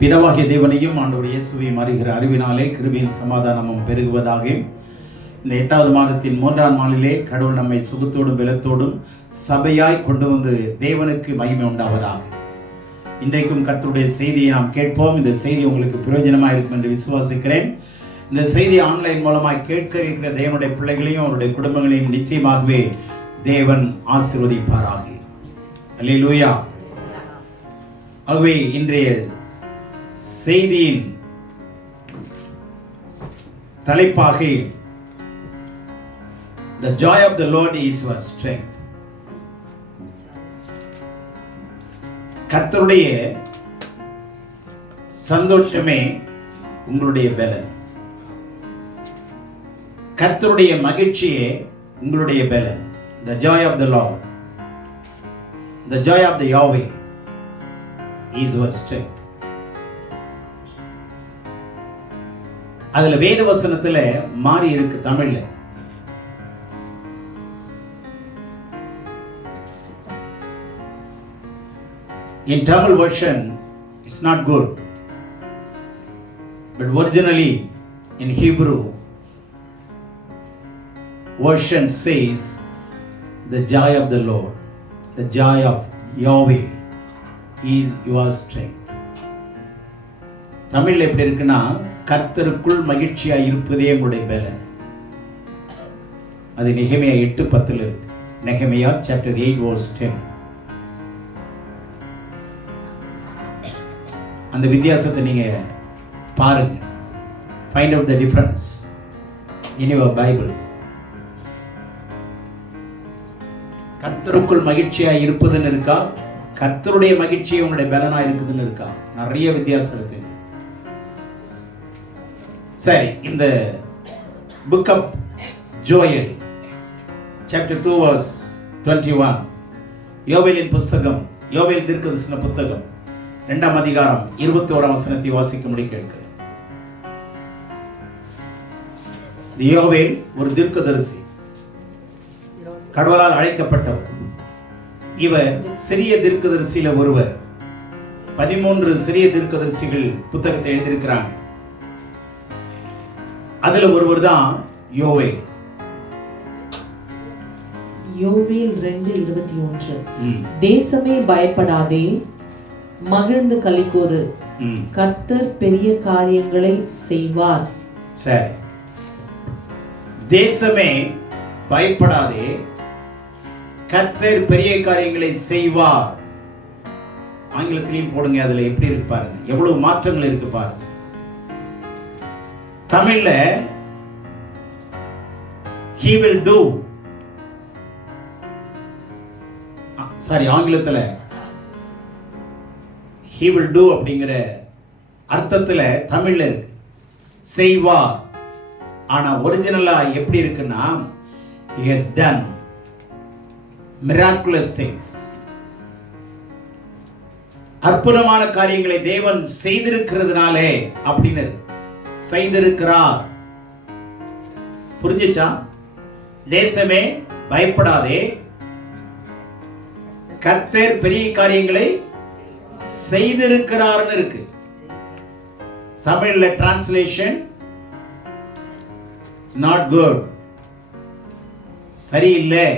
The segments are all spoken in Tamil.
பிதாவாகிய தேவனையும் ஆண்டவர் இயேசுவையும் அறிகிற அறிவினாலே கிருபையும் சமாதானமும் பெருகுவதாக. இந்த 8வது மாதத்தின் 3ஆம் நாளிலே கடவுள் நம்மை சுகத்தோடும் பலத்தோடும் சபையாய் கொண்டு வந்து தேவனுக்கு மகிமை உண்டாவதாக. இன்றைக்கும் கர்த்தருடைய செய்தியை நாம் கேட்போம். இந்த செய்தி உங்களுக்கு பிரயோஜனமாக இருக்கும் என்று விசுவாசிக்கிறேன். இந்த செய்தி ஆன்லைன் மூலமாக கேட்க இருக்கிற தேவனுடைய பிள்ளைகளையும் அவருடைய குடும்பங்களையும் நிச்சயமாகவே தேவன் ஆசீர்வதிப்பாராக. அல்லேலூயா. ஆகவே இன்றைய செய்தியின் தலைப்பாக The joy of the Lord is your strength. கர்த்தருடைய சந்தோஷமே உங்களுடைய பலன். கர்த்தருடைய மகிழ்ச்சியே உங்களுடைய பலன். The joy of the Lord, the joy of the Yahweh is your strength. அதுல வேத வசனத்துல மாறி இருக்கு தமிழ்ல. In Tamil version it's not good, but originally in Hebrew version says the joy of the Lord, the joy of Yahweh is your strength. தமிழ்ல எப்படி இருக்குன்னா, கர்த்தருக்குள் மகிழ்ச்சியாய் இருப்பதே உங்களுடைய பலன். அது நெகேமியா 8:10 இருக்கு. நெகேமியா chapter 8 verse 10. அந்த வித்தியாசத்தை நீங்க பாருங்க. Find out the difference in your Bible. கர்த்தருக்குள் மகிழ்ச்சியாய் இருப்பதுன்னு இருக்கா, கர்த்தருடைய மகிழ்ச்சியை உங்களுடைய பலனா இருக்குதுன்னு இருக்கா? நிறைய வித்தியாசம் இருக்கு. சரி, இந்த book of Joel chapter 2 verse 21, யோவேலின் புத்தகம், யோவேல் தீர்க்கதரிசன புத்தகம் 2ஆம் அதிகாரம் 21ஆம் வசனத்தை வாசிக்கும்படி கேட்கிறேன். யோவேல் ஒரு தீர்க்கதரிசி, கடவுளால் அழைக்கப்பட்டவர். இவர் சிறிய தீர்க்கதரிசியில ஒருவர். 13 சிறிய தீர்க்கதரிசிகள் புத்தகத்தை எழுதியிருக்கிறாங்க. அதுல ஒருவர் தான் யோவேல். யோவேல் 2:21. தேசமே பயப்படாதே, மகிழ்ந்து களிகூரு, கர்த்தர் பெரிய காரியங்களை செய்வார். சரி, தேசமே பயப்படாதே, கர்த்தர் பெரிய காரியங்களை செய்வார். ஆங்கிலத்திலையும் போடுங்க, அதுல எப்படி இருக்கு பாருங்க, எவ்வளவு மாற்றங்கள் இருக்கு பாருங்க. தமிழ்ல he will do, சாரி ஆங்கிலத்துல he will do அப்படிங்கிற அர்த்தத்துல தமிழ்ல இருக்கு செய்வார். ஆனா ஒரிஜினலா எப்படி இருக்குன்னா, he has done miraculous things. அற்புதமான காரியங்களை தேவன் செய்திருக்கிறதுனாலே அப்படின்னு செய்திருக்கிறார். புரிஞ்சுச்சா? தேசமே பயப்படாதே, கர்த்தர் பெரிய காரியங்களை செய்திருக்கிறார்னு இருக்கு. தமிழ்ல டிரான்ஸ்லேஷன் இட்ஸ் நாட் குட், சரியில்லை.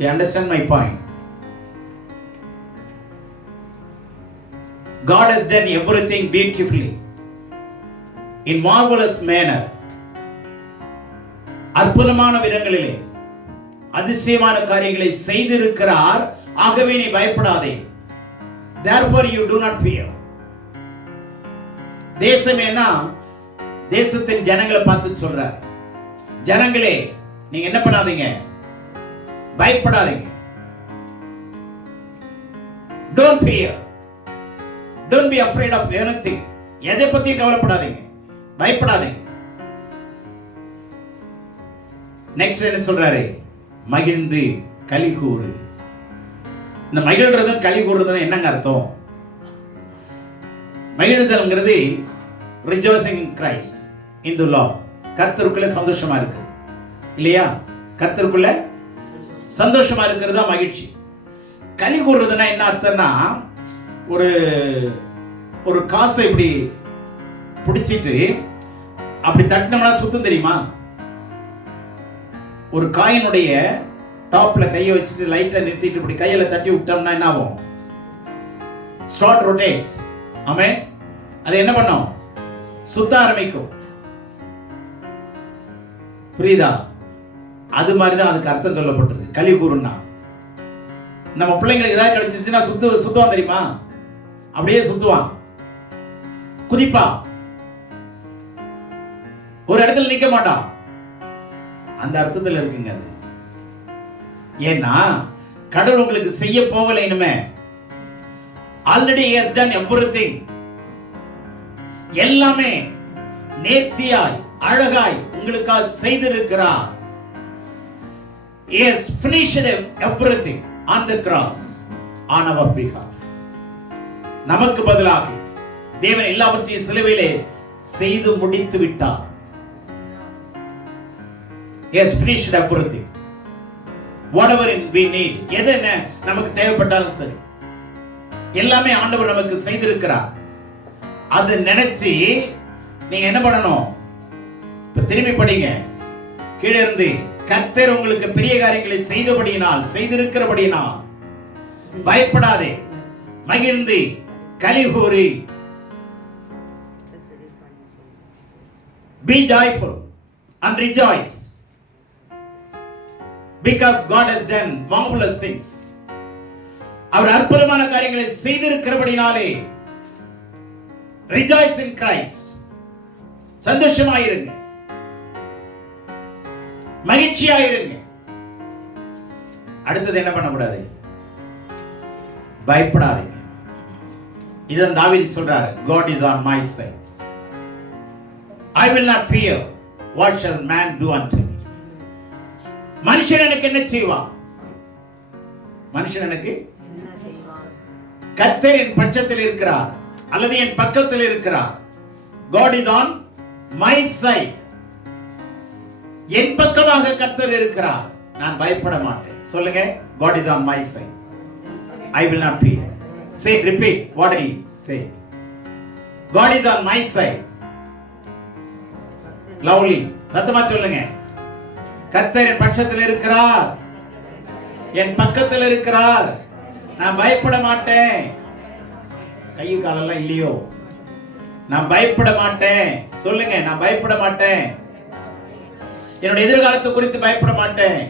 You understand my point? God has done everything beautifully, in marvelous manner. அற்புதமான விதங்களிலே அதிசயமான காரியங்களை செய்திருக்கிறார். ஆகவே நீ பயப்படாதே. Therefore you do not fear. தேசமேனா தேசத்தின் ஜனங்களை பார்த்து சொல்றார், ஜனங்களே நீங்க என்ன பண்ணாதீங்க, பயப்படாதீங்க. Don't fear. Don't be afraid of anything. எதை பத்தி கவலைப்படாதீங்க, பயப்படாதீங்க. நெக்ஸ்ட் என்ன சொல்றாரு? மகிழ்ந்து களிகூறு. இந்த மகிழ்றதும் களிகூறுறதும் என்னங்க அர்த்தம்? மகிழ்தல்ங்கிறது rejoicing in Christ in the Lord. கர்த்தருக்குள்ள சந்தோஷமா இருக்கு இல்லையா? கர்த்தருக்குள்ள சந்தோஷமா இருக்கிறது தான் மகிழ்ச்சி. களி கூறுறதுன்னா என்ன அர்த்தம்னா, ஒரு ஒரு காசை இப்படி பிடிச்சிட்டு அப்படி தட்டினோம்னா சுத்தம் தெரியுமா? ஒரு காயினுடைய டாப்ல கையை வச்சுட்டு லைட்டா நிறுத்திட்டு இப்படி கையில தட்டி விட்டோம்னா என்ன ஆகும்? Start rotate. ஆமென். அது என்ன பண்ணும்? சுத்த ஆரம்பிக்கும். புரியுதா? அது மாதிரி தான் அதுக்கு அர்த்தம் சொல்லப்பட்டிருக்கு. களி கூறுன்னா நம்ம பிள்ளைங்களுக்கு ஏதாவது கிடைச்சிச்சுன்னா சுத்துவான் தெரியுமா? அப்படியே சுத்துவான், குதிப்பா, ஒரு இடத்துல நிக்க மாட்டான். அந்த அர்த்தத்தில் இருக்குங்க அது. ஏன்னா கடவுள் உங்களுக்கு செய்ய போகல, இனிமே already he has done everything. எல்லாமே நேர்த்தியாய் அழகாய் உங்களுக்காக செய்திருக்கிறார். He has finished everything on the cross on our behalf. நமக்கு பதிலாக தேவன் எல்லாவற்றையும் சிலுவையிலே செய்து முடித்து விட்டார். He has finished everything. Whatever we need, எது நமக்கு தேவைப்பட்டாலும் சரி, எல்லாமே ஆண்டவர் நமக்கு செய்திருக்கிறார். அது நினைச்சு நீங்க என்ன பண்ணணும்? இப்ப திரும்பி படிங்க, கீழே இருந்து. கர்த்தர் உங்களுக்கு பெரிய காரியங்களை செய்திருக்கிறபடியினால் பயப்படாதே, மகிழ்ந்து கலிகூறி. Be joyful and rejoice because God has done marvelous things. அவர் அற்புதமான காரியங்களை செய்திருக்கிறபடினாலே rejoice in Christ. சந்தோஷமாயிருங்க, மகிழ்ச்சியாயிருங்க. அடுத்தது என்ன பண்ணக்கூடாது? பயப்படாதீங்க. இதான் தாவீது சொல்றாரு, God is on my side. I will not fear. What shall man do unto me? மனுஷன் எனக்கு என்ன செய்வான்? மனுஷன் எனக்கு கர்த்தர் என் பட்சத்தில் இருக்கிறார் அல்லது என் பக்கத்தில் இருக்கிறார். God is on my side. என் பக்கமாக கர்த்தர் இருக்கிறார், நான் பயப்பட மாட்டேன். சொல்லுங்க, God is on my side. I will not fear. Say, repeat what I say. God is on my side. Loudly, சத்தமா சொல்லுங்க. கர்த்தர் என் பட்சத்தில் இருக்கிறார், என் பக்கத்தில் இருக்கிறார், நான் பயப்பட மாட்டேன். கை காலெல்லாம் இல்லையோ? நான் பயப்பட மாட்டேன். சொல்லுங்க, நான் பயப்பட மாட்டேன். என்னுடைய எதிர்காலத்தை குறித்து பயப்பட மாட்டேன்.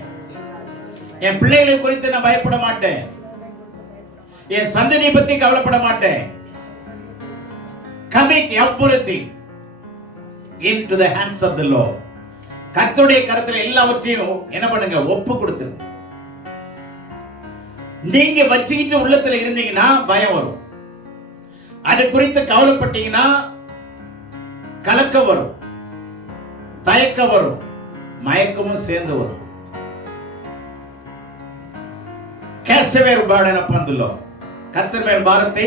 என் பிள்ளைகளை குறித்து நான் பயப்பட மாட்டேன். என் சந்ததியை பத்தி கவலைப்பட மாட்டேன். Commit everything into the hands of the Lord. கர்த்தருடைய கரத்தில் எல்லாவற்றையும் என்ன பண்ணுங்க? ஒப்பு கொடுத்துருங்க. நீங்க வச்சுக்கிட்டு உள்ளத்துல இருந்தீங்கன்னா பயம் வரும். அது குறித்து கவலைப்பட்டீங்கன்னா கலக்கம் வரும், தயக்கம் வரும், மயக்கமும் சேர்ந்து வரும். Cast away your burden upon the Lord. கர்த்தர் மேல் பாரத்தை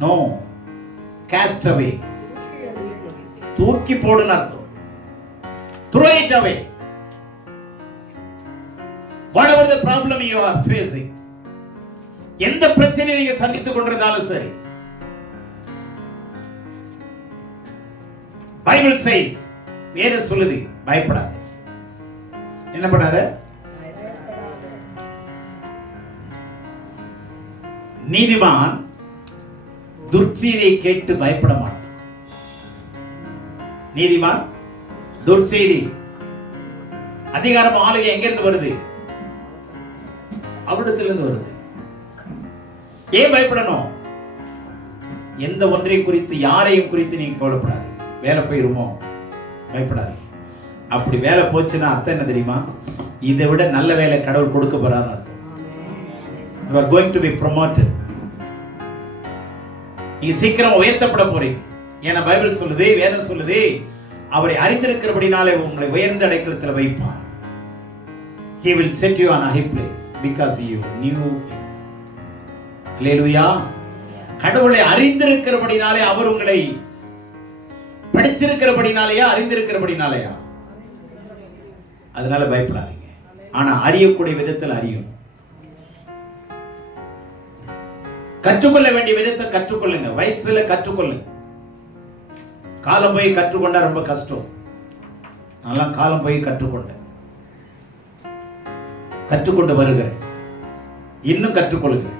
நோ cast away, தூக்கி போடுன்னு அர்த்தம். Throw it away. Whatever the problem you are facing, எந்த பிரச்சனையை நீங்க சந்தித்துக் கொண்டிருந்தாலும் சரி, Bible says, வேதம் சொல்லுது, பயப்படாத. என்ன பண்ணாத? நீதிமான் துர்ச்செய்தியை கேட்டு பயப்பட மாட்டான். நீதிமான் துர்ச்செய்தி, அதிகாரம் ஆளுகை எங்க இருந்து வருது? அவரிடத்திலிருந்து வருது. ஏன் பயப்படணும்? எந்த ஒன்றையும் குறித்து, யாரையும் குறித்து நீங்க கவலைப்படாதீங்க. வேலை போயிருமோ? பயப்படாதீங்க. அப்படி வேலை போச்சுன்னா அர்த்தம் என்ன தெரியுமா? இதை விட நல்ல வேலை கடவுள் கொடுக்க போறான்னு அர்த்தம். You are going to be promoted. நீங்க சீக்கிரம் உயர்த்தப்பட போறீங்க. ஏன்னா பைபிள் சொல்லுது, வேதம் சொல்லுது, அவரை அறிந்திருக்கிறபடினாலே உங்களை உயர்ந்த அடைக்கலத்தில் வைப்பார். He will set you on a high place because you knew him. Hallelujah. கடவுளை அறிந்திருக்கிறபடினாலே, அவர் உங்களை படிச்சிருக்கிறபடினாலேயா, அறிந்திருக்கிறபடினாலேயா? அதனால பயப்படாதீங்க. ஆனா அறியக்கூடிய விதத்தில் அறியும். கற்றுக்கொள்ள வேண்டிய விதத்தை கற்றுக்கொள்ளுங்க. வயசுல கற்றுக்கொள்ளுங்க. காலம் போய் கற்றுக்கொண்டா ரொம்ப கஷ்டம். நல்லா காலம் போய் கற்றுக்கொண்டு வருகிறேன். இன்னும் கற்றுக்கொள்கிறேன்.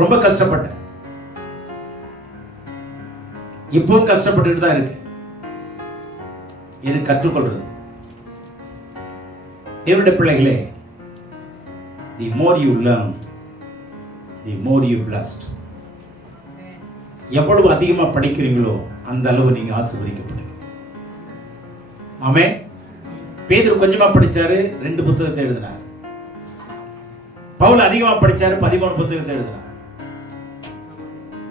ரொம்ப கஷ்டப்பட்டேன். இப்பவும் கஷ்டப்பட்டுட்டு தான் இருக்கு. இது கற்றுக்கொள்றது. தேவனுடைய பிள்ளைகளே, the more you learn, the more you blessed. எவ்வளவு அதிகமா படிக்கிறீங்களோ அந்த அளவு நீங்க ஆசீர்வதிக்கப்படுவீங்க. ஆமென். பேதுரு கொஞ்சமா படிச்சாரு, 2 புத்தகத்தை எழுதினார். பவுல் அதிகமா படிச்சாரு, 13 புத்தகத்தை எழுதினார்.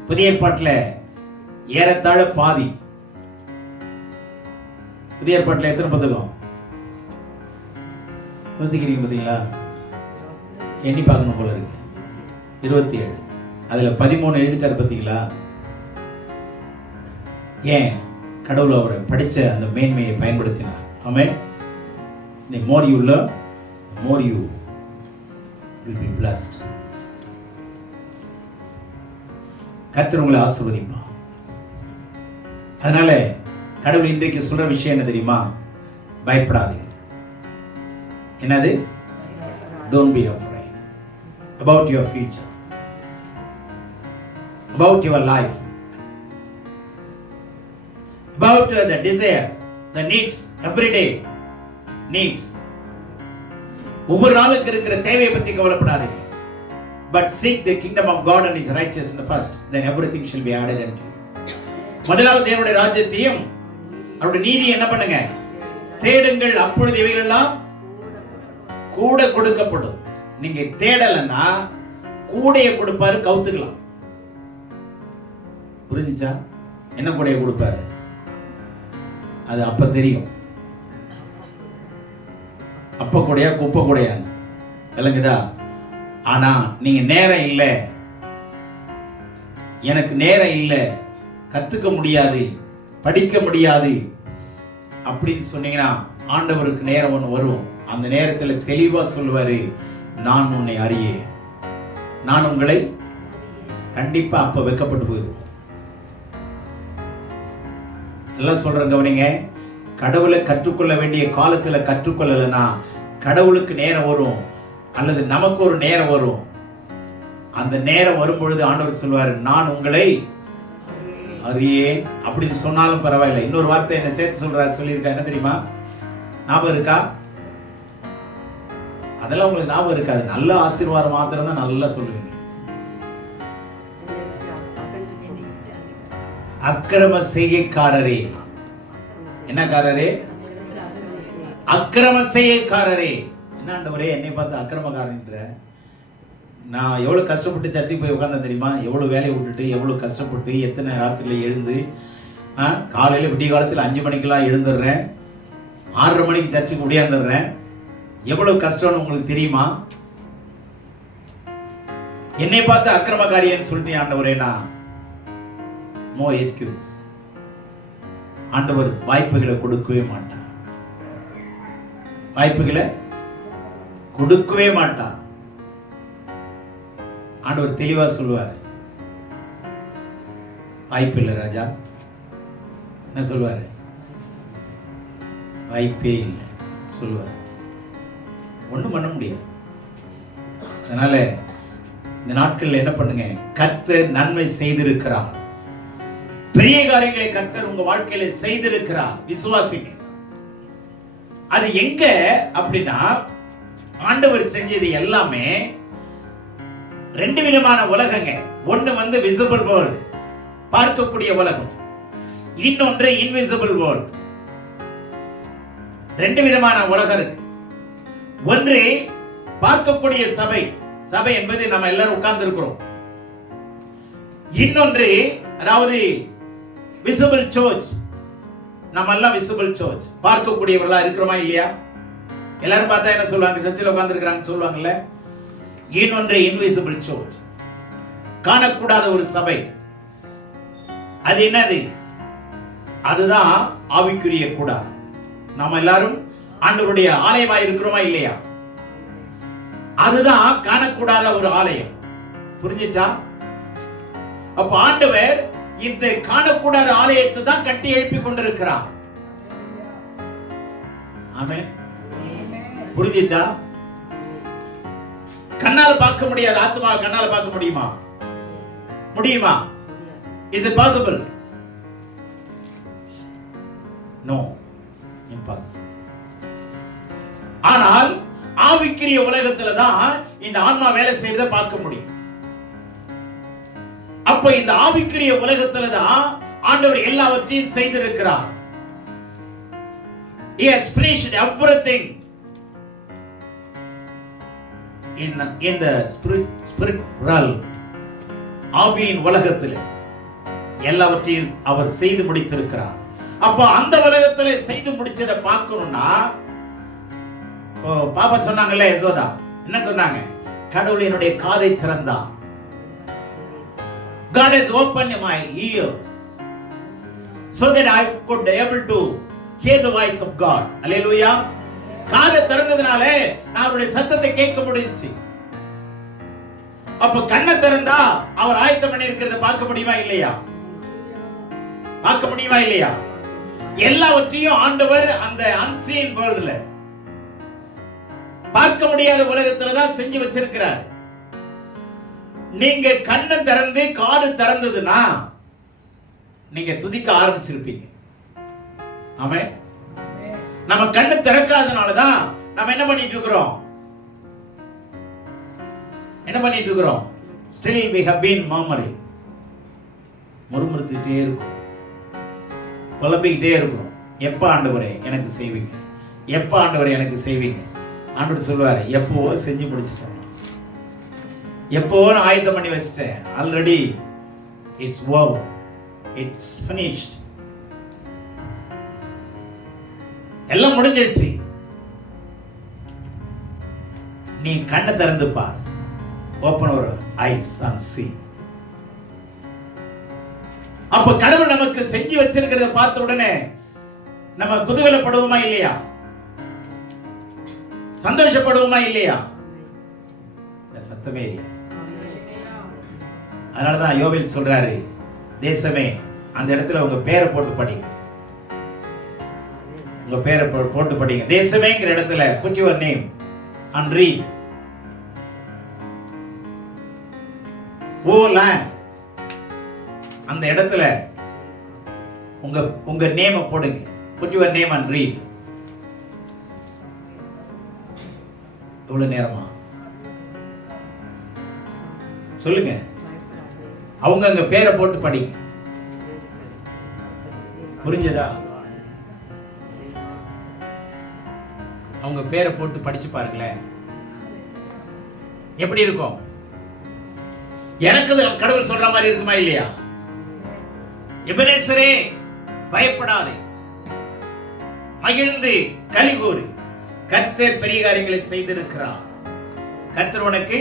புதிய ஏற்பாட்டில் ஏறத்தாழ பாதி. புதிய ஏற்பாட்டில் எத்தனை புத்தகம் யோசிக்கிறீங்க பார்த்தீங்களா? எண்ணி பார்க்கணும் போல இருக்கு. 27. அதுல 13 எழுதிட்டாரு பார்த்தீங்களா? ஏன்? கடவுள் அவரை படிச்ச அந்த மேன்மையை பயன்படுத்தினார். ஆமென். The more you learn, the more you will be blessed. கர்த்தர் உங்களை ஆசீர்வதிப்பார். அதனால கடவுள் இன்றைக்கு சொல்ற விஷயம் என்ன தெரியுமா? பயப்படாதீங்க. என்னது? Don't be afraid about your future, about your life, about the desire, the needs, everyday needs. ஒவ்வொரு நாளுக்கு இருக்கிற தேவையை பத்தி கவலைப்படாதீங்க. But seek the kingdom of God and His righteousness first, then everything shall be added unto you. முதலாவது தேவனுடைய ராஜ்யத்தையும் அவருடைய நீதியை என்ன பண்ணுங்க? தேடுங்கள், அப்பொழுது இவைகள் எல்லாம் கூட கொடுக்கப்படும். நீங்க தேடலன்னா கூடைய கொடுப்பாரு, கவுத்துக்கலாம். புரிஞ்சுச்சா? என்ன கூடைய கொடுப்பாரு? அது அப்ப தெரியும். அப்ப கூடையா குப்பை கூடையா விளங்குதா? ஆனா நீங்க நேரம் இல்லை, எனக்கு நேரம் இல்லை, கத்துக்க முடியாது, படிக்க முடியாது அப்படின்னு சொன்னீங்கன்னா ஆண்டவருக்கு நேரம் ஒன்று வரும். அந்த நேரத்துல தெளிவா சொல்லுவாரு, நான் உன்னை அறியேன், நான் உங்களை கண்டிப்பா. அப்ப வெக்கப்பட்டு போயிடுவோம். எல்லாம் சொல்றேன் கவனிங்க. கடவுளை கற்றுக்கொள்ள வேண்டிய காலத்துல கற்றுக்கொள்ளலைன்னா கடவுளுக்கு நேரம் வரும், அல்லது நமக்கு ஒரு நேரம் வரும். அந்த நேரம் வரும் பொழுது ஆண்டவர் சொல்வாரு, நான் உங்களை அறியேன் அப்படின்னு சொன்னாலும் பரவாயில்லை. இன்னொரு வார்த்தை என்ன சேர்த்து சொல்லியிருக்கா, என்ன தெரியுமா? ஞாபகம் இருக்கா? அதெல்லாம் உங்களுக்கு ஞாபகம் இருக்காது. நல்ல ஆசீர்வாதம் மாத்திரம் தான் நல்லா சொல்லுவீங்க. அக்கிரம செய்கைக்காரரே. என்ன காரரே? அக்கிரம செய்கைக்காரரே. என்ன ஆண்டவரே என்னை பார்த்து அக்கிரமக்காரன்ற? நான் எவ்வளவு கஷ்டப்பட்டு சர்ச்சைக்கு போய் உட்கார்ந்தேன் தெரியுமா? எவ்வளவு வேலையை விட்டுட்டு, எவ்வளவு கஷ்டப்பட்டு, எத்தனை ராத்திரில எழுந்து, காலையில விடிய காலத்தில் 5 மணிக்கெல்லாம் எழுந்துடுறேன், 6:30 மணிக்கு சர்ச்சுக்கு முடியாந்துடுறேன். எவ்வளவு கஷ்டம்னு உங்களுக்கு தெரியுமா? என்னை பார்த்து அக்கிரமக்காரியன்னு சொல்லிட்டு ஆண்டவரேனா, நோ எக்ஸ்கியூஸ். ஆண்டவர் வாய்ப்புகளை கொடுக்கவே மாட்டார். வாய்ப்புகளை கொடுக்கவே மாட்டார். ஆண்டவர் தெளிவா சொல்லுவார், வாய்ப்பு இல்லை ராஜா. என்ன சொல்லுவாரு? வாய்ப்பே இல்லை சொல்லுவார். ஒண்ணும் பண்ண முடியாது. அதனால இந்த நாட்கள்ல என்ன பண்ணுங்க? கர்த்தர் நன்மை செய்திருக்கிறார். பெரிய காரியங்களை கர்த்தர் உங்க வாழ்க்கையில செய்திருக்கிறார். விசுவாசிங்க. அது எங்க அப்படின்னா, ஆண்டவர் செஞ்சது எல்லாமே 2 விதமான உலகங்க. ஒண்ணு விசிபிள் வேர்ல்ட், பார்க்கக்கூடிய உலகம். இன்னொன்று இன்விசிபிள் வேர்ல்ட். 2 விதமான உலகம் இருக்கு. ஒன்று பார்க்கக்கூடிய சபை. சபை என்பது நம்ம எல்லாரும் உட்கார்ந்து இருக்கிறோம். இன்னொன்று அதாவது விசிபிள் சர்ச். நம்ம எல்லாம் விசிபிள் சர்ச், பார்க்கக்கூடியவர்களா இருக்கிறோமா இல்லையா? எல்லாரும் பார்த்தா என்ன சொல்லுவாங்க? சர்ச்சில் உட்கார்ந்து இருக்கிறாங்க சொல்லுவாங்கல்ல. இன்னொன்று இன்விசிபிள் சர்ச், காணக்கூடாத ஒரு சபை. அது என்னது? அதுதான் ஆவிக்குரிய கூடாரம். நாம எல்லாரும் ஆண்டவருடைய ஆலயமாய் இருக்கிறோமா இல்லையா? அதுதான் காணக்கூடாத ஒரு ஆலயம். புரிஞ்சுச்சா? அப்ப ஆண்டவர் இந்த காணக்கூடாத ஆலயத்தை தான் கட்டி எழுப்பி கொண்டிருக்கிறார். ஆமென். புரிஞ்சுச்சா? கண்ணால பார்க்க முடியாது ஆத்மா கண்ணால பார்க்க முடியுமா? முடியுமா? Is it possible? No, impossible. ஆனால் ஆவிக்குரிய உலகத்துல தான் இந்த ஆன்மா வேலை செய்யறத பார்க்க முடியும். அப்ப இந்த ஆவிக்குரிய உலகத்துல தான் ஆண்டவர் எல்லாவற்றையும் செய்திருக்கிறார். He has finished everything in the spirit realm. ஆவியின் உலகத்தில் எல்லாவற்றையும் அவர் செய்து முடித்திருக்கிறார். அப்ப அந்த உலகத்துல செய்து முடிச்சதை பார்க்கணும்னா, பாப்பா சொன்னாங்கல்ல யசோதா, என்ன சொன்னாங்க? கடவுள் என்னுடைய காதை திறந்தார். God has opened my ears so that I could able to hear the voice of God. Hallelujah. காதை திறந்ததனால நான் அவருடைய சத்தத்தை கேட்க முடிஞ்சுச்சு. அப்ப கண்ணை திறந்தா அவர் ஆயத்தம் பண்ணி இருக்கிறத பார்க்க முடியுமா இல்லையா? பார்க்க முடியுமா இல்லையா? எல்லாவற்றையும் ஆண்டவர் அந்த அன்சீன் வேர்ல்ட்ல, பார்க்க முடியாத உலகத்துல தான் செஞ்சு வச்சிருக்கிறார். நீங்க கண்ணை திறந்து காது திறந்ததுன்னா நீங்க துதிக்க ஆரம்பிச்சிருப்பீங்க. ஆமென். நம்ம கண்ணு திறக்காதனாலதான் நம்ம என்ன பண்ணிட்டு இருக்கிறோம்? Still we have been murmuring. முறுமுறுத்துட்டே இருக்கும், புலம்பிக்கிட்டே இருக்கும். எப்ப ஆண்டவரே எனக்கு செய்வீங்க? எப்ப ஆண்டவரே எனக்கு செய்வீங்க? ஆண்டவர் சொல்லுவாரு, எப்போ செஞ்சு முடிச்சிட்டோம், எப்போ நான் ஆயத்தம் பண்ணி வச்சிட்டேன். Already it's over, it's finished. எல்லாம் முடிஞ்சிருச்சு. நீ கண்ணை திறந்து பார். Open your eyes and see. அப்ப கடவுள் நமக்கு செஞ்சு வச்சிருக்கிறத பார்த்த உடனே நம்ம குதூகலப்படுவோமா இல்லையா? சந்தோஷப்படுவோமா இல்லையா? சத்தமே இல்லை. அதனாலதான் யோவேல் சொல்றாரு, தேசமே அந்த இடத்துல உங்க பேரை போட்டு படிங்க. உங்க பேரை போட்டு படிங்க. தேசமேங்கிற இடத்துல put your name and read. Oh land, அந்த இடத்துல உங்க நேம போடுங்க. put your name and read. எவ்வளவு நேரமா சொல்லுங்க. அவங்க அங்க பேரை போட்டு படிங்க. புரிஞ்சதா? அவங்க பேரை போட்டு படிச்சு பாருங்களேன், எப்படி இருக்கும்? எனக்கு கடவுள் சொல்ற மாதிரி இருக்குமா இல்லையா? எபனேசரே பயப்படாதே, மகிழ்ந்து கலிகூறு, கர்த்தர் பெரிய காரியங்களை செய்திருக்கிறார். கர்த்தர் உனக்கு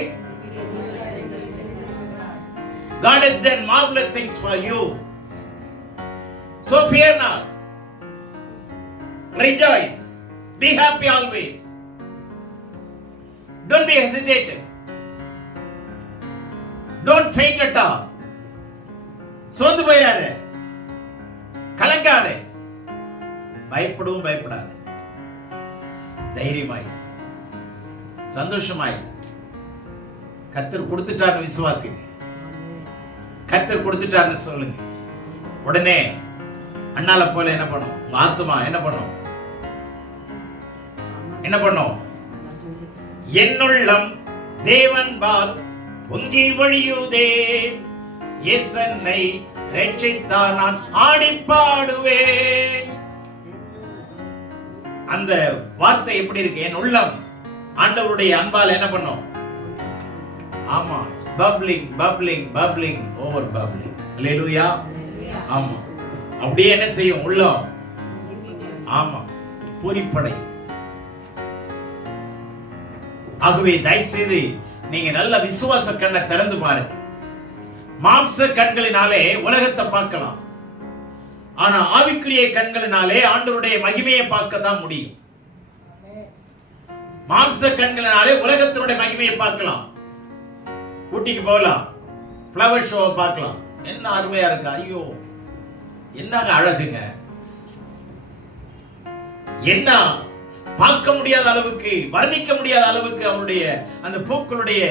God has done marvelous things for you. So fear not. Rejoice. Be happy always. Don't be hesitated. Don't faint at all. சோர்ந்து போயிடாத, கலங்காதே, பயப்படவும் பயப்படாதே. தைரியமாய் சந்தோஷமாய் கர்த்தர் கொடுத்துட்டார்னு விசுவாசிங்க. கர்த்தர் கொடுத்துட்டார்னு சொல்லுங்க. உடனே அண்ணால போல என்ன பண்ணும்? உங்க ஆத்துமா என்ன பண்ணும்? என்ன பண்ணும்? என்னுள்ளம் தேவன்பால் பொங்கி வழியுதே, இயேசன்னை ரட்சித்தார், நான் ஆடி பாடுவேன். அந்த வார்த்தை எப்படி இருக்கு? என் உள்ளம் ஆண்டவருடைய அன்பால் என்ன பண்ணும்? ஆமா, bubbling bubbling bubbling over bubbling. ஹல்லேலூயா. ஆமா, அப்படியே என்ன செய்யும் உள்ளம்? ஆமா, பூரிப்படை. ஆகவே தயவுசெய்து நீங்க நல்ல விசுவாச கண்ணை திறந்து பாருங்க. மாம்ச கண்களினாலே உலகத்தை பார்க்கலாம், ஆனா ஆவிக்குரிய கண்களினாலே ஆண்டவருடைய மகிமையை பார்க்க தான் முடியும். மாம்ச கண்களினாலே உலகத்தினுடைய மகிமையை பார்க்கலாம், ஊட்டிக்கு போகலாம், ஃப்ளவர் ஷோவை பார்க்கலாம். என்ன அருமையா இருக்கு. ஐயோ என்னங்க அழகுங்க, என்ன பார்க்க முடியாத அளவுக்கு, வர்ணிக்க முடியாத அளவுக்கு அவருடைய அந்த பூக்களுடைய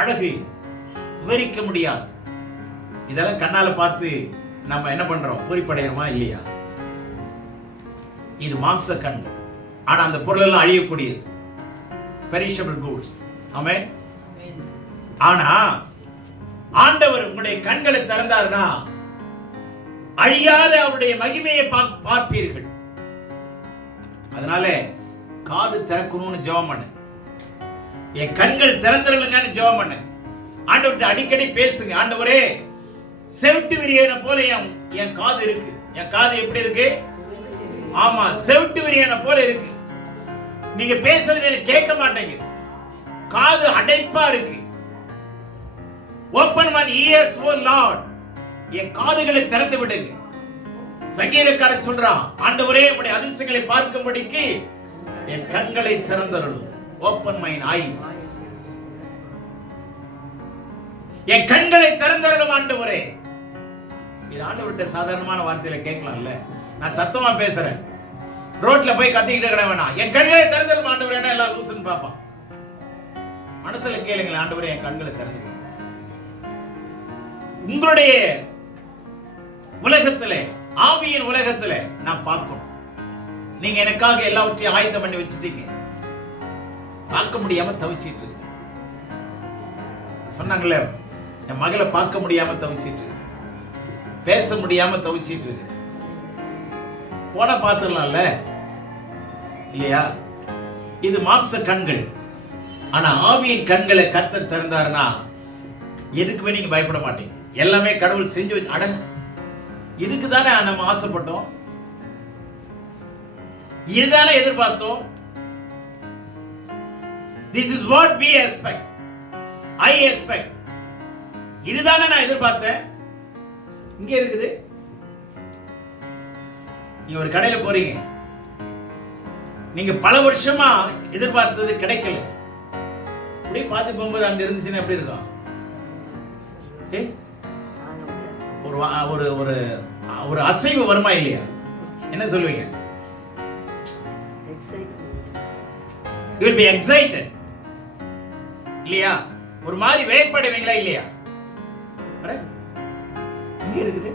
அழகு விவரிக்க முடியாது. இதெல்லாம் கண்ணால பார்த்து நம்ம என்ன பண்றோம், பூரிப்படைகிறோமா இல்லையா? இது மாம்ச கண்கள். ஆனா அந்த பொருள் எல்லாம் அழியக்கூடியது, பெரிஷபிள் கூட்ஸ். ஆமென். ஆனா ஆண்டவர் உங்களுடைய கண்களை திறந்தார்னா அழியாத அவருடைய மகிமையை பார்ப்பீர்கள். அதனால காது திறக்கணும்னு ஜெபம் பண்ணு. என் கண்கள் திறந்துருங்கன்னு ஜெபம் பண்ணு. ஆண்டவர்கிட்ட அடிக்கடி பேசுங்க. ஆண்டவரே, செவிட்டு விரியனை போல என் காது இருக்கு. என் காது எப்படி இருக்கு? ஆமா, செவிட்டு விரியனை போல இருக்கு. நீங்க பேசுறது எனக்கு கேட்க மாட்டேங்குது, காது அடைப்பா இருக்கு. Open my ears, O Lord. என் காதுகளை திறந்து விடுங்க. சங்கீதக்காரன் சொல்றான், ஆண்டவரே உம்முடைய அதிசயங்களை பார்க்கும்படிக்கு என் கண்களை திறந்தருளும். Open my eyes. என் கண்களை திறந்தருளும் ஆண்டவரே. இது ஆண்டவர்கிட்ட சாதாரணமான வார்த்தையில கேட்கலாம்ல. நான் சத்தமா பேசுறேன், ரோட்ல போய் கத்திக்கிட்டு கிட வேணாம். என் கண்களை திறந்தருளும் ஆண்டவரே. என்ன எல்லாம் லூசுன்னு பாப்பான். மனசுல கேளுங்களேன், ஆண்டவரே என் கண்களை திறந்து கொடுங்க. உங்களுடைய உலகத்திலே, ஆவியின் உலகத்திலே நான் பார்க்கணும். நீங்க எனக்காக எல்லாவற்றையும் ஆயத்தம் பண்ணி வச்சுட்டீங்க, பார்க்க முடியாம தவிச்சிட்டு இருக்கு. சொன்னாங்கல்ல, என் மகளை பார்க்க முடியாம தவிச்சிட்டு இருக்கு, பேச முடியாம தவிச்சிட்டு இருக்கு. போன பார்த்துடலாம்ல இல்லையா? இது மாம்ச கண்கள். ஆனா ஆவியின் கண்களை கர்த்தர் திறந்தாருன்னா எதுக்குமே நீங்க பயப்பட மாட்டீங்க. எல்லாமே கடவுள் செஞ்சு வச்சு, அட இதுக்கு தானே நம்ம ஆசைப்பட்டோம், இதுதானே எதிர்பார்த்தோம். This is what we expect. I expect. இதுதானே நான் எதிர்பார்த்தேன். இங்க இருக்குது. நீங்க ஒரு கடையில போறீங்க, நீங்க பல வருஷமா எதிர்பார்த்தது கிடைக்கல. அப்படியே பார்த்து போகும்போது அங்க இருந்துச்சுன்னா எப்படி இருக்கும்? ஒரு ஒரு ஒரு அசைவு வருமா இல்லையா? என்ன சொல்லுவீங்க? You will be excited இல்லையா? ஒரு மாதிரி வேட்படுவீங்களா இல்லையா? அட இங்க இருக்குது,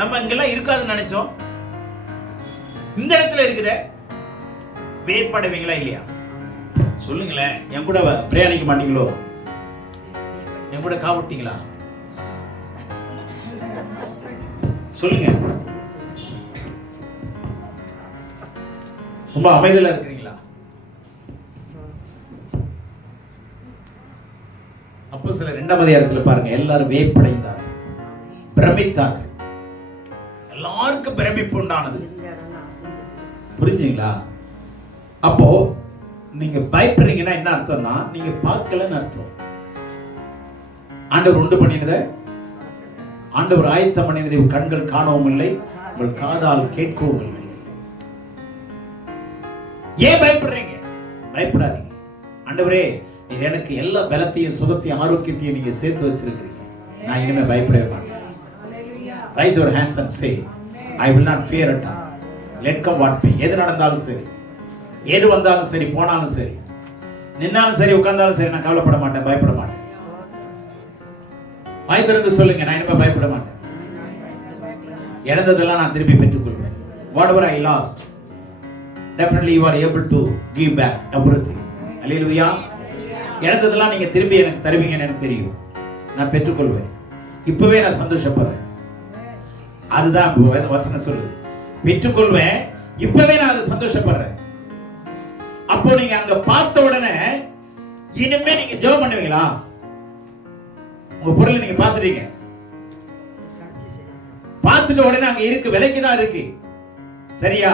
நம்ம இங்கெல்லாம் இருக்காதுன்னு நினைச்சோம், இந்த இடத்துல இருக்குது. வேட்படுவீங்களா இல்லையா? சொல்லுங்களேன். என் கூட பிரயாணிக்க மாட்டீங்களோ? என் கூட காவிட்டீங்களா? சொல்லுங்க. ரொம்ப அமைதியா இருக்கிறீங்களா? அப்போ சில 2ஆம் அதிகாரத்தில் பாருங்க, எல்லாரும் வேப்படைந்தார்கள், பிரமித்தார்கள். எல்லாருக்கும் பிரமிப்பு உண்டானது. புரிஞ்சுங்களா? அப்போ நீங்க பயப்படுறீங்கன்னா என்ன அர்த்தம்னா, நீங்க பார்க்கலன்னு அர்த்தம். ஆண்டவர் உண்டு பண்ணினதை, ஆண்டவர் ஆயத்தம் பண்ணினதை உங்கள் கண்கள் காணவும் இல்லை, உங்கள் காதால் கேட்கவும் இல்லை. ஏன் பயப்படுறீங்க? பயப்படாதீங்க. ஆண்டவரே, இது எனக்கு எல்லா பலத்தையும் சுகத்தையும் ஆரோக்கியத்தையும் நீங்க சேர்த்து வச்சிருக்கிறீங்க, நான் இனிமே பயப்படவே மாட்டேன். Raise your hands and say, I will not fear at all. Let come what may. எது நடந்தாலும் சரி, எது வந்தாலும் சரி, போனாலும் சரி, நின்னாலும் சரி, உட்கார்ந்தாலும் சரி, நான் கவலைப்பட மாட்டேன், பயப்பட மாட்டேன். வாய் திறந்து சொல்லுங்க, நான் இனிமே பயப்பட மாட்டேன். இழந்ததெல்லாம் நான் திருப்பி பெற்றுக்கொள்வேன். Whatever I lost, definitely you are able to give back everything. Hallelujah. இழந்ததெல்லாம் நீங்க திரும்பி எனக்கு தருவீங்கன்னு எனக்கு தெரியும். நான் பெற்றுக்கொள்வேன். இப்பவே நான் சந்தோஷப்படுறேன். அதுதான் வசனம் சொல்லுது. பெற்றுக்கொள்வேன், இப்பவே நான் அதை சந்தோஷப்படுறேன். அப்போ நீங்க அங்க பார்த்த உடனே இனிமே நீங்க ஜெபம் பண்ணுவீங்களா? உங்க பொருளை நீங்க பார்த்துட்டீங்க, பார்த்துட்ட உடனே அங்க இருக்கு, விலைக்குதான் இருக்கு, சரியா?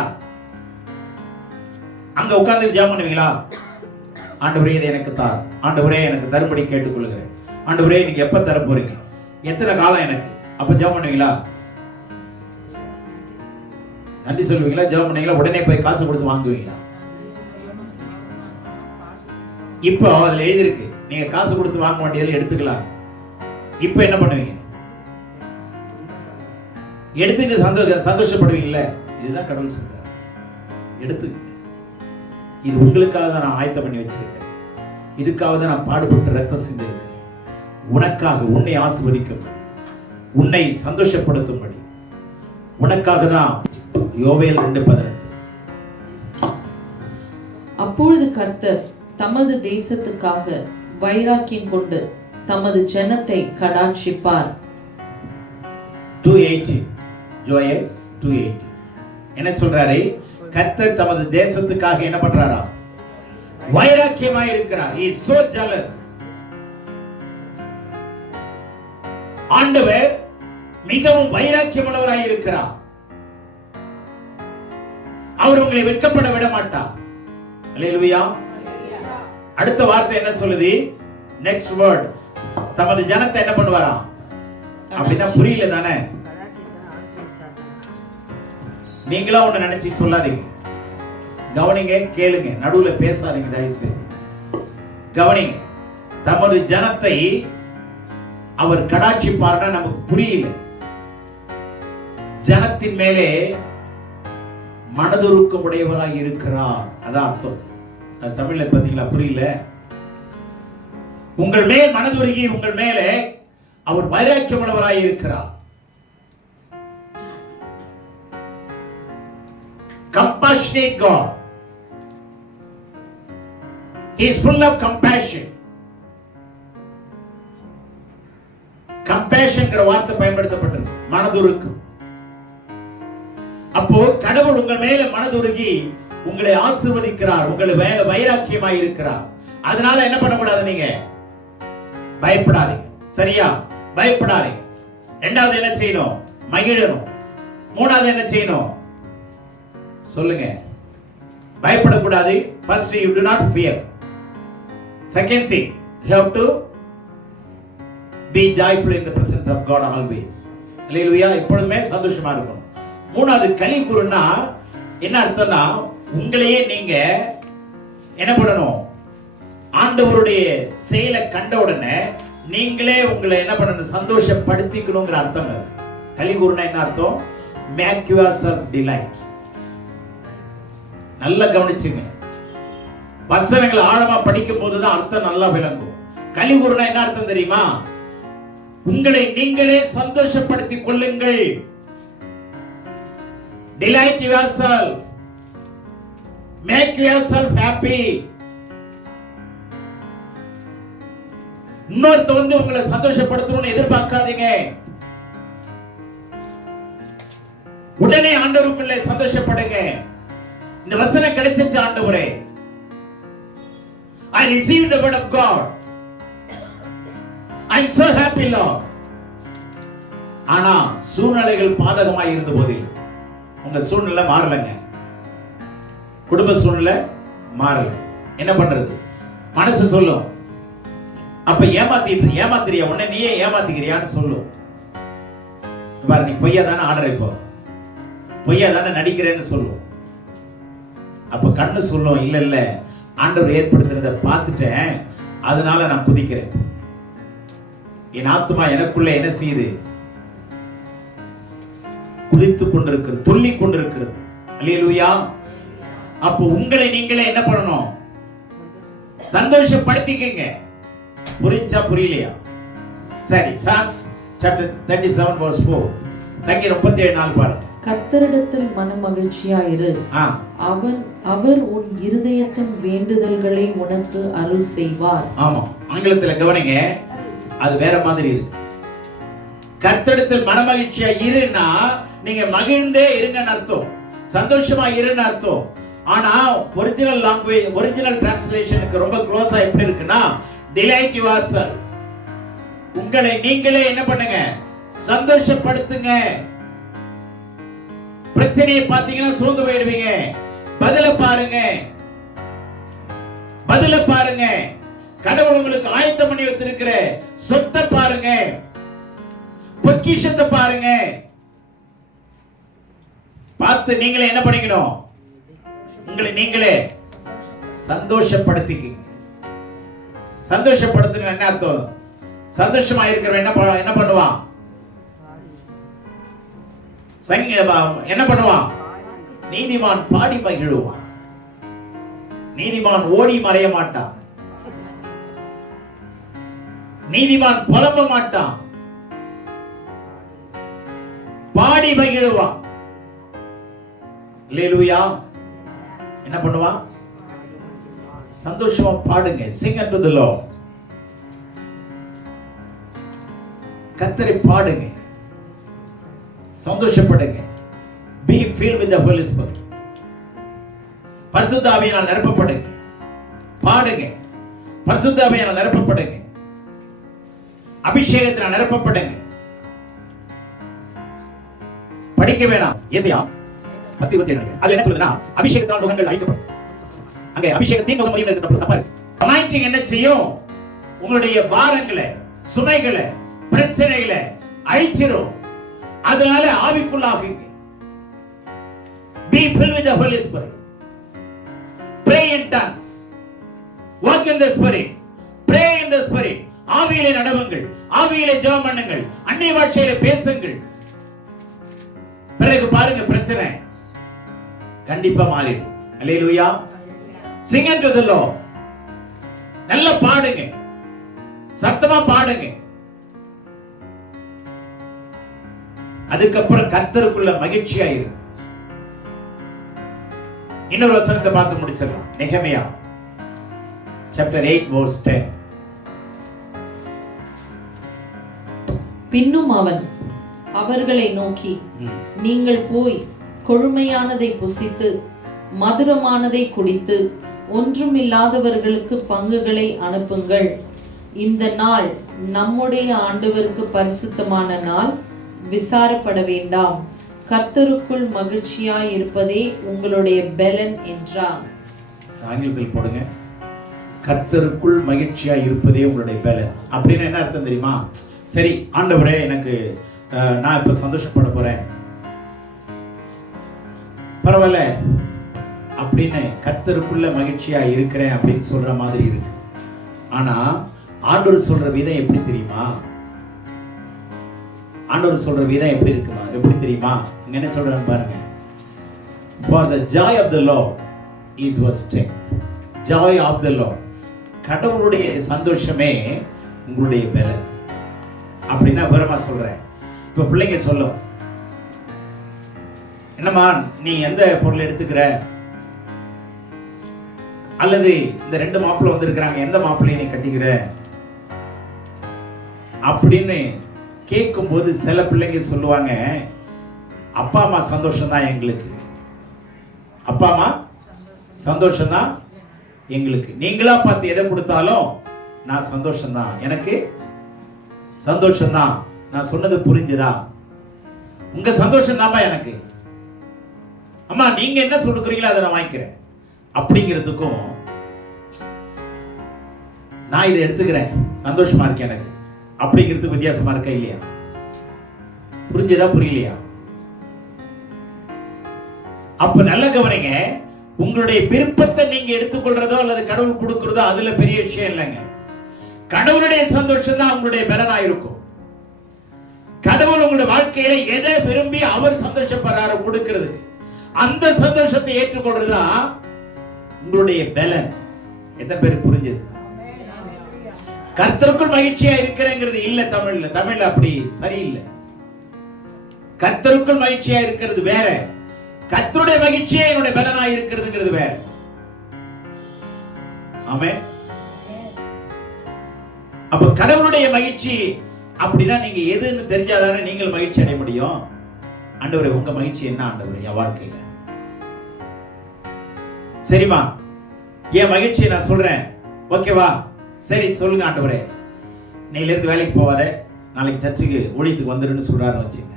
அங்க உட்கார்ந்து ஜெபம் பண்ணுவீங்களா? ஆண்டவரே இதை எனக்கு தார், ஆண்டவரே எனக்கு தரும்படி கேட்டுக்கொள்கிறேன், ஆண்டவரே நீங்க எப்ப தர போறீங்க, எத்தனை காலம் எனக்கு? அப்ப ஜெபம் பண்ணுவீங்களா? நன்றி சொல்லுவீங்களா? ஜெபம் பண்ணுவீங்களா? உடனே போய் காசு கொடுத்து வாங்குவீங்களா? இப்போ அதுல எழுதிருக்கு, நீங்க காசு கொடுத்து வாங்க வேண்டியதில் எடுத்துக்கலாம். இப்போ என்ன பண்ணுவீங்க? எடுத்துட்டு சந்தோஷப்படுவீங்கல்ல. இதுதான் கடவுள் சொல்றார், எடுத்துக்க. இது உங்களுக்காக தான் நான் ஆயத்தம் பண்ணி வச்சிருக்கேன். இதுக்காக தான் நான் பாடுபட்டு ரத்தம் சிந்திருக்கிறேன். உனக்காக, உன்னை ஆசீர்வதிக்கும்படி, உன்னை சந்தோஷப்படுத்தும்படி, உனக்காக தான். யோவேல் 2:18. அப்பொழுது கர்த்தர் தமது தேசத்துக்காக வைராக்கியம் கொண்டு தமது ஜனத்தை கடாட்சிப்பார். 2:18. ஜோயல் 2:18 என்ன சொல்றாரு? கர்த்தர் தமது தேசத்துக்காக என்ன பண்றாரா? வைராக்கியமாய் இருக்கிறார். He is so jealous. ஆண்டவர் மிகவும் வைராக்கியமுள்ளவராய் இருக்கிறார். அவர் உங்களை வெட்கப்பட விட மாட்டார். அல்லேலூயா. அடுத்த வார்த்தை என்ன சொல்லுது? நெக்ஸ்ட் வேர்ட், தமது ஜனத்தை என்ன பண்ணுவாரா? அப்படின்னா புரியல தானே? நீங்களா ஒண்ணு நினைச்சு சொல்லாதீங்க. கவனிங்க, கேளுங்க, நடுவுல பேசாதீங்க தயவு செய்து. கவனிங்க. தமது ஜனத்தை அவர் கடாட்சிப்பார்னா நமக்கு புரியல. ஜனத்தின் மேலே மனதுருக்கம் உடையவராய் இருக்கிறார், அதான் அர்த்தம். அது தமிழ்ல பாத்தீங்களா? புரியல. உங்கள் மேல் மனதுருகி உங்கள் மேலே அவர் வைராக்கியமுள்ளவராய் இருக்கிறார். Compassionate God. He is full of compassion. கம்பேஷன்ங்கிற வார்த்தை பயன்படுத்தப்பட்டிருக்கு, மனதுருக்கம். அப்போ கடவுள் உங்கள் மேல மனதுருகி உங்களை ஆசீர்வதிக்கிறார், உங்களை மேல வைராக்கியமாய் இருக்கிறார். அதனால என்ன பண்ணக்கூடாது? நீங்க பயப்படாதீங்க. சரியா? பயப்படாதீங்க. இரண்டாவது என்ன செய்யணும்? மகிழணும். மூணாவது என்ன செய்யணும்? சொல்லுங்க. பயப்படக்கூடாது. First, you do not fear. Second thing, you have to be joyful in the presence of God always. அல்லேலூயா. எப்பொழுதுமே சந்தோஷமா இருக்கணும். மூணாவது, களி கூறுனா என்ன அர்த்தம்னா, உங்களையே நீங்க என்ன பண்ணணும்? ஆண்டவருடைய செயலை கண்ட உடனே நீங்களே உங்களை என்ன பண்ணணும்? சந்தோஷப்படுத்திக்கணுங்கிற அர்த்தம் அது. களி கூறுனா என்ன அர்த்தம்? Make yourself delight. நல்லா கவனிச்சுங்க. வசனங்களை ஆழமா படிக்கும் போதுதான் அர்த்தம் நல்லா விளங்கும். களி கூறுனா என்ன அர்த்தம் தெரியுமா? உங்களை நீங்களே சந்தோஷப்படுத்திக் கொள்ளுங்கள். Delight yourself. Make yourself happy. இன்னொருத்த வந்து உங்களை சந்தோஷப்படுத்தணும்னு எதிர்பார்க்காதீங்க. உடனே ஆண்டவருக்குள்ளே சந்தோஷப்படுங்க. இந்த வசனம் கிடைச்சிச்சு ஆண்டவரே. I received the word of God. I am so happy, Lord. ஆனா சூழ்நிலைகள் பாதகமாய் இருந்த போதில் உங்க சூழ்நிலை மாறலங்க. குடும்ப சூழ்நிலை மாறல. என்ன பண்றது? மனசு சொல்லும், அப்ப ஏமாத்திரியா, உன்னை நீயே ஏமாத்திக்கிறியான்னு சொல்லும். பாரு, நீ பொய்யா தானே ஆடுற, இப்போ பொய்யா தானே நடிக்கிறேன்னு சொல்லும். அப்ப கண்ணு சொல்லும், இல்ல இல்ல ஆண்டவர் ஏற்படுத்துறத பார்த்துட்டேன், அதனால நான் குதிக்கிறேன். என் ஆத்துமா எனக்குள்ள என்ன செய்யுது? குதித்துக் கொண்டிருக்கிறது, துள்ளிக் கொண்டிருக்கிறது. அல்லேலூயா. அப்போ உங்களை நீங்களே என்ன பண்ணணும்? சந்தோஷப்படுத்திக்கங்க. புரிஞ்சா புரியலையா? சரி. Psalms chapter 37 verse 4. சங்கீதம் 37:4 பாருங்க. கர்த்தரிடத்தில் மனமகிழ்ச்சியாயிரு, அவர் உன் இருதயத்தின் வேண்டுதல்களை உனக்கு அருள் செய்வார். ஆமா, ஆங்கிலத்துல கவனிங்க, அது வேற மாதிரி இருக்கு. கர்த்தரிடத்தில் மனமகிழ்ச்சியா இருன்னா நீங்க மகிழ்ந்தே இருங்கன்னு அர்த்தம், சந்தோஷமா இருன்னு அர்த்தம். ஆனா ஒரிஜினல் லாங்குவேஜ், ஒரிஜினல் டிரான்ஸ்லேஷனுக்கு ரொம்ப க்ளோஸா எப்படி இருக்குன்னா, delight yourself. உங்களை நீங்களே என்ன பண்ணுங்க? சந்தோஷப்படுத்துங்க. பிரச்சனையை பார்த்தீங்கன்னா சோர்ந்து போயிடுவீங்க. பதில பாருங்க, பதில பாருங்க. கடவுள் உங்களுக்கு ஆயத்தம் பண்ணி வைத்திருக்கிற சொத்தை பாருங்க, பொக்கிஷத்தை பாருங்க. பார்த்து நீங்களே என்ன பண்ணிக்கணும்? உங்களை நீங்களே சந்தோஷப்படுத்திக்கங்க. சந்தோஷப்படுத்துங்க என்ன அர்த்தம்? சந்தோஷமா இருக்கிறவன் என்ன பண்ணுவான்? என்ன பண்ணுவான்? நீதிமான் பாடி மகிழுவான். நீதிமான் ஓடி மறைய மாட்டான். நீதிமான் புலம்ப மாட்டான். பாடி மகிழுவான். அல்லேலூயா. என்ன பண்ணுவான்? சந்தோஷமா பாடுங்க. Sing unto the Lord. கர்த்தரை பாடுங்க, சந்தோஷப்படுங்க. Be filled with the Holy Spirit. பரிசுத்த ஆவியினால் நிரப்பப்படுங்க. பாடுங்க, பரிசுத்த ஆவியினால் நிரப்பப்படுங்க. அபிஷேகத்தினால் நிரப்பப்படுங்க. படிக்க வேணாம். ஏசாயா 10:27 அது என்ன சொல்லுதுன்னா, அபிஷேகத்தால் நுகங்கள் அழிக்கப்படும். அங்க அபிஷேகத்தின் நுகம் முடியும் இருக்கு. தப்பா இருக்கு. அனாயிண்டிங் என்ன செய்யும்? உங்களுடைய பாரங்களை, சுமைகளை, பிரச்சனைகளை அழிச்சிரும். அதனால ஆவிக்குள்ளாகுங்க. Be filled with the Holy Spirit. Pray in tongues. Walk in the Spirit. Pray in the Spirit. ஆவியிலே நடவுங்கள், ஆவியிலே ஜெபம் பண்ணுங்கள், அந்நிய பாஷையிலே பேசுங்கள். பிறகு பாருங்க பிரச்சனை கண்டிப்பா மாறிடும். அல்லேலூயா. Sing unto the Lord. நல்லா பாடுங்க, சத்தமா பாடுங்க. அதுக்கப்புறம் கர்த்தருக்குள்ள மகிழ்ச்சியா இருங்க. இன்னொரு வசனத்தை பார்த்து முடிச்சிடலாம். நெகமியா chapter 8 verse 10. பின்னும் அவன் அவர்களை நோக்கி, நீங்கள் போய் கொழுமையானதை புசித்து மதுரமானதை குடித்து ஒன்றுமில்லாதவர்களுக்கு பங்குகளை அனுப்புங்கள். இந்த நாள் நம்முடைய ஆண்டவருக்கு பரிசுத்தமான நாள், விசாரப்பட வேண்டாம். கர்த்தருக்குள் மகிழ்ச்சியாய் இருப்பதே உங்களுடைய பெலன் என்றான். ஆங்கிலத்தில் போடுங்க. கர்த்தருக்குள் மகிழ்ச்சியாய் இருப்பதே உங்களுடைய பெலன். அப்படின்னு என்ன அர்த்தம் தெரியுமா? சரி ஆண்டவரே, எனக்கு நான் இப்ப சந்தோஷப்பட போறேன், பரவாயில்ல அப்படின்னு கர்த்தருக்குள்ள மகிழ்ச்சியா இருக்கிறேன் அப்படின்னு சொல்ற மாதிரி இருக்கு. ஆனா ஆண்டவர் சொல்ற விதம் எப்படி தெரியுமா? ஆண்டவர் சொல்ற விதம் எப்படி இருக்குமா? எப்படி தெரியுமா? என்ன சொல்றாங்க பாருங்க. For the joy of the Lord is your strength. Joy of the Lord. கடவுளுடைய சந்தோஷமே உங்களுடைய பலன். அப்படின்னா விவரமா சொல்றேன். இப்ப பிள்ளைங்க சொல்லும், என்னம்மா நீ எந்த பொருள் எடுத்துக்கிற, அல்லது இந்த 2 மாப்பிள்ளை வந்திருக்கிறாங்க, எந்த மாப்பிள்ளையை நீ கட்டிக்கிற அப்படின்னு கேட்கும் போது சில பிள்ளைங்க சொல்லுவாங்க, அப்பா அம்மா சந்தோஷம் தான் எங்களுக்கு, அப்பா அம்மா சந்தோஷம் தான் எங்களுக்கு, நீங்களா பார்த்து எதை கொடுத்தாலும் நான் சந்தோஷம் தான், எனக்கு சந்தோஷம் தான். நான் சொன்னது புரிஞ்சுதா? உங்க சந்தோஷம் தான்ப்பா எனக்கு. அம்மா நீங்க என்ன சொல்லுறீங்களோ அதை நான் வாங்கிக்கிறேன் அப்படிங்கிறதுக்கும், நான் இதை எடுத்துக்கிறேன் சந்தோஷமா இருக்கேன் எனக்கு அப்படிங்கிறதுக்கு வித்தியாசமா இருக்கா இல்லையா? புரிஞ்சதா புரியலையா? அப்ப நல்ல கவனிங்க. உங்களுடைய விருப்பத்தை நீங்க எடுத்துக்கொள்றதோ அல்லது கடவுள் கொடுக்கிறதோ அதுல பெரிய விஷயம் இல்லைங்க. கடவுளுடைய சந்தோஷம் தான் உங்களுடைய பலனா இருக்கும். கடவுள் உங்களுடைய வாழ்க்கையில எதை விரும்பி அவர் சந்தோஷப்படுறாரு கொடுக்கிறது, அந்த சந்தோஷத்தை ஏற்றுக்கொள்றதா உங்களுடைய பலன். எத்தனை பேருக்கு புரிஞ்சது? கர்த்தருக்குள் மகிழ்ச்சியா இருக்கிறேங்கிறது இல்ல தமிழ்ல. தமிழ்ல அப்படி சரியில்லை. கர்த்தருக்குள் மகிழ்ச்சியா இருக்கிறது வேற, கர்த்தருடைய மகிழ்ச்சியே என்னுடைய பலனா இருக்கிறதுங்கிறது வேற. ஆமென். அப்ப கடவுளுடைய மகிழ்ச்சி அப்படின்னா நீங்க எதுன்னு தெரிஞ்சாதானே நீங்கள் மகிழ்ச்சி அடைய முடியும். ஆண்டவரே உங்க மகிழ்ச்சி என்ன ஆண்டவரே என் வாழ்க்கையில? சரிமா, என் மகிழ்ச்சியை நான் சொல்றேன், ஓகேவா? சரி சொல்லுங்க ஆண்டவரே. நீல இருந்து வேலைக்கு போவாத, நாளைக்கு சர்ச்சுக்கு ஊழியத்துக்கு வந்துருன்னு சொல்றாருன்னு வச்சுங்க.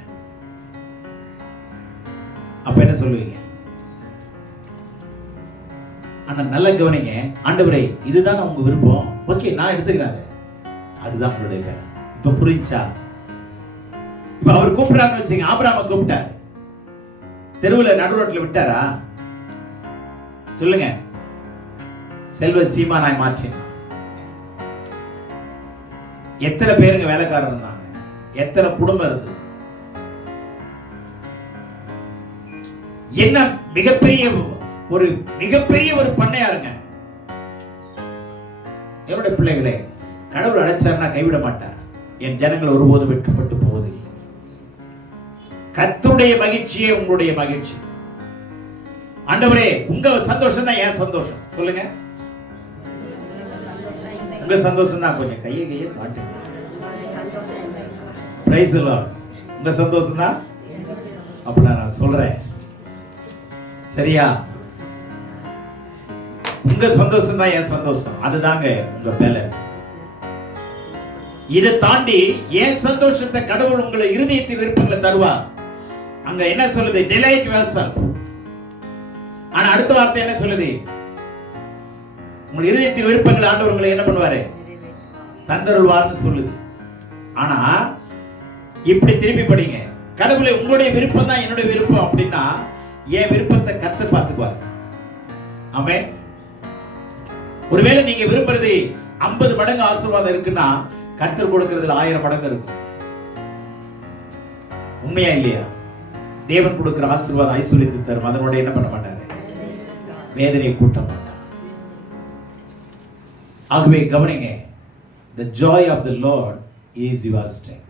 அப்ப என்ன சொல்லுவீங்க? ஆனா நல்ல கவனிங்க. ஆண்டவரே இதுதான் உங்க விருப்பம், ஓகே நான் எடுத்துக்கிறேன், அதுதான் உங்களுடைய வேலை. இப்ப புரிஞ்சா? இப்ப அவர் கூப்பிடுறாருன்னு வச்சுங்க. ஆபிரகாமை கூப்பிட்டாரு, தெருவுல நடு ரோட்ல விட்டாரா? சொல்லுங்க. செல்வ சீமானாய் மாற்றினார். எத்தனை பேருங்க வேலைக்காரர் இருந்தாங்க, எத்தனை குடும்பம் இருந்தது. என்ன மிகப்பெரிய ஒரு பண்ணையாருங்க. என்னுடைய பிள்ளைகளே, கடவுள் அழைச்சார்னா கைவிட மாட்டார். என் ஜனங்கள் ஒருபோதும் வெட்கப்பட்டு போவதில்லை. கர்த்தருடைய மகிழ்ச்சியே உங்களுடைய மகிழ்ச்சி. ஆண்டவரே, உங்க சந்தோஷம் தான் என் சந்தோஷம். சொல்லுங்க, உங்க சந்தோஷம் தான். கொஞ்சம் கையை காட்டுங்க. Praise the Lord. உங்க சந்தோஷம் தான். அப்ப நான் சொல்றேன், சரியா? உங்க சந்தோஷம் தான் என் சந்தோஷம். அதுதாங்க உங்க பலன். இதை தாண்டி என் சந்தோஷத்தை கடவுள் உங்களை இருதயத்தின் விருப்பங்களை தருவார். அங்க என்ன சொல்லுது? delight yourself. ஆனா அடுத்த வார்த்தை என்ன சொல்லுது? உங்கள் இருதயத்தின் விருப்பங்களை ஆண்டவர் உங்களை என்ன பண்ணுவாரு? தந்தருள்வார்னு சொல்லுது. ஆனா இப்படி திருப்பி படிங்க. கடவுளே, உங்களுடைய விருப்பம் தான் என்னுடைய விருப்பம் அப்படின்னா என் விருப்பத்தை கர்த்தர் பார்த்துக்குவார். ஆமென். ஒருவேளை நீங்க விரும்புறது 50 மடங்கு ஆசீர்வாதம் இருக்குன்னா கர்த்தர் கொடுக்கிறதுல 1000 மடங்கு இருக்கும். உண்மையா இல்லையா? தேவன் கொடுக்கிற ஆசீர்வாதம் ஐஸ்வர்யத்தை தரும். அதனோட என்ன பண்ண மாட்டாரு? வேதனையை கூட்ட மாட்டார். ஆகவே கவனிங்க, the joy of the Lord is your strength.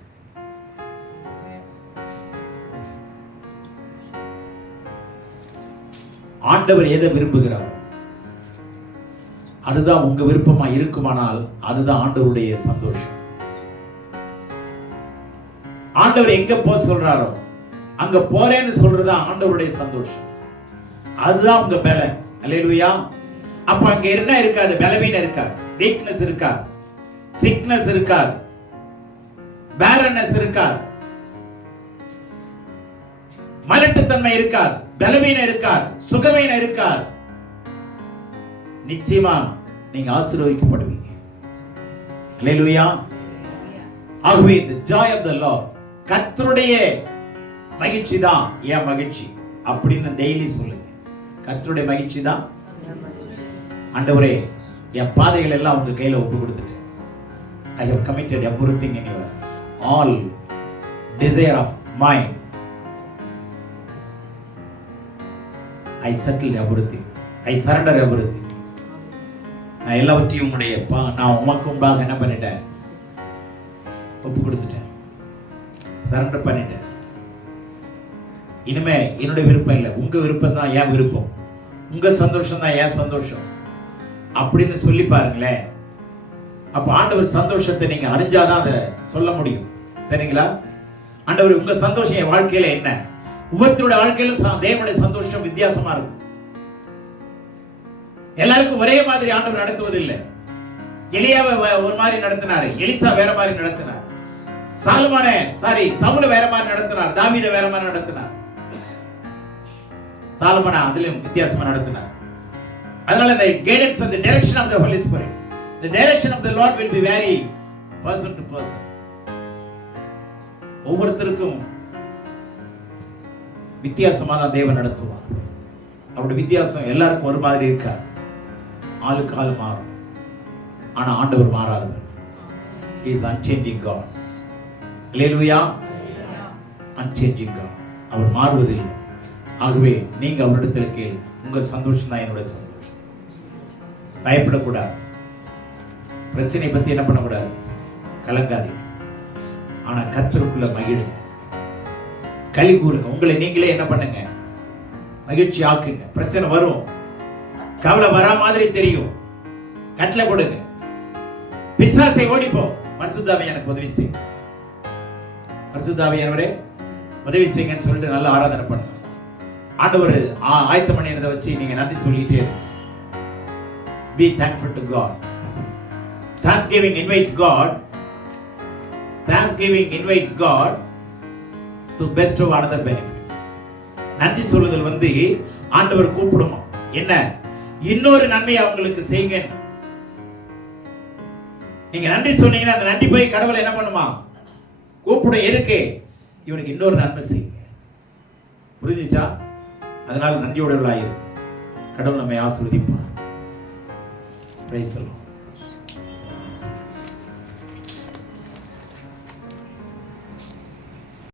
ஆண்டவர் எதை விரும்புகிறார் அதுதான் உங்க விருப்பமா இருக்குமானால் அதுதான் ஆண்டவருடைய சந்தோஷம். ஆண்டவர் எங்க போக சொல்றாரோ அங்க போறேன்னு சொல்றதா ஆண்டவருடைய சந்தோஷம். அதுதான் உங்க பலன். அல்லேலூயா. அப்ப அங்க என்ன இருக்காது? பலவீனம் இருக்காது, வீக்னஸ் இருக்காது, சிக்னஸ் இருக்காது, பேரனஸ் இருக்காது, மலட்டுத்தன்மை இருக்காது, பலவீனம் இருக்காது, சுகவீனம் இருக்காது. நிச்சயமா நீங்க ஆசீர்வதிக்கப்படுவீங்க. அல்லேலூயா. ஆகவே the joy of the Lord, கர்த்தருடைய மகிழ்ச்சி தான் என் மகிழ்ச்சி அப்படின்னு டெய்லி சொல்லுங்க. கர்த்தருடைய மகிழ்ச்சி தான். ஆண்டவரே, என் பாதைகள் எல்லாம் உங்க கையில ஒப்பு கொடுத்துட்டு I have committed everything in your all desire of mine. I settle everything. I surrender everything. நான் எல்லாவற்றையும் உங்களுடைய நான் உமக்கு முன்பாக என்ன பண்ணிட்டேன்? ஒப்பு கொடுத்துட்டேன், சரண்டர் பண்ணிட்டேன். இனிமே என்னுடைய விருப்பம் இல்லை, உங்க விருப்பம் தான் என் விருப்பம், உங்க சந்தோஷம் தான் என் சந்தோஷம் அப்படின்னு சொல்லி பாருங்களேன். அப்ப ஆண்டவர் சந்தோஷத்தை நீங்க அறிஞ்சாதான் அதை சொல்ல முடியும். சரிங்களா? ஆண்டவர், உங்க சந்தோஷம் என் வாழ்க்கையில என்ன? ஒவ்வொருத்தருடைய வாழ்க்கையிலும் தேவனுடைய சந்தோஷம் வித்தியாசமா இருக்கும். எல்லாருக்கும் ஒரே மாதிரி ஆண்டவர் நடத்துவதில்லை. எலியாவை ஒரு மாதிரி நடத்தினாரு, எலிசா வேற மாதிரி நடத்தினார், சவுல வேற மாதிரி நடத்தினார், தாவீதை வேற மாதிரி நடத்தினார், சாலமோனா அதிலும் வித்தியாசமா நடத்தினார். அதனால the guidance and the direction of the Holy Spirit, the direction of the Lord will be vary person to person. ஒவ்வொருத்தருக்கும் வித்தியாசமான தேவன் நடத்துவார். அவருடைய வித்தியாசம் எல்லாருக்கும் ஒரு மாதிரி இருக்காது, ஆளுக்கு ஆள் மாறும். ஆனா ஆண்டவர் மாறாதவர். He is unchanging God. Hallelujah. Unchanging God. அவர் மாறுவதில்லை. ஆகவே நீங்க அவரிடத்தில் கேளுங்க. உங்க சந்தோஷம் தான் என்னோட சந்தோஷம். பயப்படக்கூடாது. பிரச்சனை பத்தி என்ன பண்ணக்கூடாது? கலங்காதீங்க. ஆனா கர்த்தருக்குள்ள மகிழுங்க, களி கூறுங்க. உங்களை நீங்களே என்ன பண்ணுங்க? மகிழ்ச்சி ஆக்குங்க. பிரச்சனை வரும், கவலை வரா மாதிரி தெரியும், கட்டளை கொடுங்க, பிசாசை ஓடிப்போ. பரிசுத்தாவி எனக்கு உதவி செய்யுங்க, பரிசுத்தாவியானவரே உதவி செய்யுங்கன்னு சொல்லிட்டு நல்ல ஆராதனை பண்ணுங்க. ஆண்டவர் ஆயத்தம் பண்ணினதை வச்சு நீங்க நன்றி சொல்லிட்டே இருங்க. Be thankful to God. Thanksgiving invites God. Thanksgiving invites God to bestow another benefits. நன்றி சொல்லுதல் ஆண்டவர் கூப்பிடுமா? என்ன? இன்னொரு நன்மையை அவங்களுக்கு செய்யுங்க. நீங்க நன்றி சொன்னீங்கன்னா அந்த நன்றி போய் கடவுளை என்ன பண்ணுமா? கூப்பிடும். எதுக்கு? இவனுக்கு இன்னொரு நன்மை செய்யுங்க. புரிஞ்சுச்சா? அதனால நன்றியோடு கடவுள் நம்மை ஆசீர்வதிப்பார். Praise the Lord.